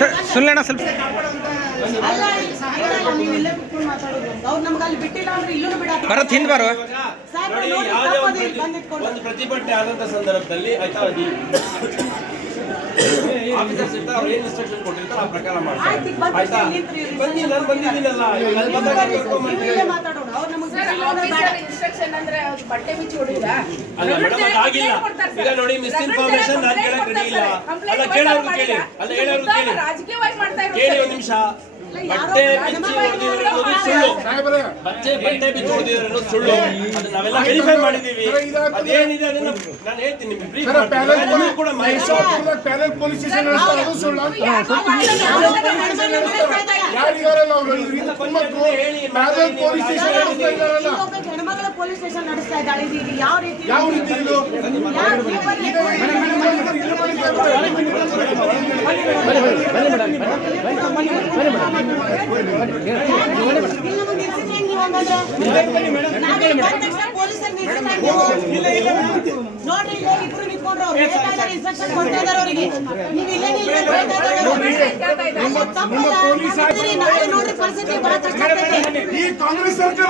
Sir ಸುಳ್ಳಣ್ಣ ಸ್ವಲ್ಪ ಬರತ್ ಹಿಂದ್ ಬಾರೋ. ಒಂದು. ಪ್ರತಿಭಟನೆ ಆದಂತ ಸಂದರ್ಭದಲ್ಲಿ ಆಯ್ತಾ? ಆಫೀಸರ್ಸ್ ಇರ್ತಾರೆ ಅವ್ರು ಏನ್ ಇನ್ಸ್ಟ್ರಕ್ಷನ್ ಕೊಟ್ಟಿರ್ತಾರೆ ಆ ಪ್ರಕಾರ ಮಾಡ್ತಾರೆ. ಆಯ್ತು, ಈಗ ಬಂದು ಆಯ್ತಾ? ನಿಂತ್ರಿ, ಬನ್ನಿ ನಾನು ಬಂದಿದ್ದೀನಲ್ಲ ಈಗ ಅಲ್ಲಿ ಬಂದಾಗ ನೀವು ಕರ್ಕೊಂಡ್ಬರ್ತೀನಿ. ಇಲ್ಲೇ ಮಾತಾಡೋಣ ಅವ್ರು ನಮಗೆ ಸರ್, ಬಿಟ್ಟಿಲ್ಲ ಅಂದ್ರೆ ಬೇಡ ಅವ್ರು ಬಟ್ಟೆ ಬಿಚ್ಚಿ? ಅಲ್ಲ ಮೇಡಮ್ ಅದು ಆಗಿಲ್ಲ. ಈಗ ನೋಡಿ ಮಿಸ್ ಇನ್ಫಾರ್ಮೇಶನ್ ನಾನು ಕೇಳಕ್ ರೆಡಿ ಇಲ್ಲ ಅಲ್ಲ ಕೇಳೋರು ಕೇಳಿ. ಅಲ್ಲ ಹೇಳೋರು ಕೇಳಿ. ರಾಜಕೀಯವಾಗಿ ಮಾಡ್ತಾ ಇರೋದು ಕೇಳಿ ಒಂದು ನಿಮಿಷ. ಬಟ್ಟೆ ಬಿಚ್ಚಿ ಹೊಡೆದಿರೋದು ಸುಳ್ಳು. ಬಟ್ಟೆ ಬಿಚ್ಚಿ ಹೊಡೆದಿರೋದು ಸುಳ್ಳು. ನಾವೆಲ್ಲ ವೆರಿಫೈ ಮಾಡಿದೀವಿ ಅದೇನಿದೆ ಅದನ್ನ ನಾನು ಹೇಳ್ತೀನಿ ನಿಮ್ಗೆ. ಬ್ರೀಫ್ ಮಾಡ್ತೀನಿ. ಕೂಡ ಮಾಹಿತಿ ಪ್ಯಾನೆಲ್ ಪೊಲೀಸ್ ಸ್ಟೇಷನ್ ಅದು ಸುಳ್ಳು. ಯಾರಿಗಾರಲ್ಲ ಅವರು? ತುಂಬಾ ಪ್ಯಾನೆಲ್ ಪೊಲೀಸ್ ಸ್ಟೇಷನ್ ನಡೆಸ್ತಾ ಇದ್ದಾರಲ್ಲ ಪೊಲೀಸ್ ಸ್ಟೇಷನ್ ನಡೆಸ್ತಾ ಇದ್ದಾಳೆ ಇದು ಇದು ಯಾವ ರೀತಿ ಯಾವ ರೀತಿ ಇದು ಯಾವ ಜೀವನ ಇಲ್ಲಿ ನಮಗೆ ನಿಲ್ಸಿದ್ರೆ ಹೆಂಗ್ ನೀವು ಹಂಗಂದ್ರೆ? ನಾವೇ ಬಂದ ತಕ್ಷಣ ಪೊಲೀಸರು ನಿಲ್ಸಿದ್ರೆ ನೀವು? ನೋಡ್ರಿ ಇಲ್ಲೇ ಇಬ್ರು ನಿಂತ್ಕೊಂಡ್ರು ಅವ್ರು ಹೇಳ್ತಾ ಇದಾರೆ ಇನ್ಸ್ಟ್ರಕ್ಷನ್ ಕೊಡ್ತಾ ಇದಾರೆ ಅವರಿಗೆ ನೀವು ಇಲ್ಲೇ ನಿಲ್ರಿ ಅಂತ ಹೇಳ್ತಾ ಇದಾರೆ ಅವ್ರು. ನಮ್ಮ ತಪ್ಪಲ್ಲ. ನಾವಿದ್ದೀರಿ, ನಾಳೆ ನೋಡ್ರಿ ಪರಿಸ್ಥಿತಿ ಆಗ್ತೈತೆ. ಈ ಕಾಂಗ್ರೆಸ್ ಸರ್ಕಾರ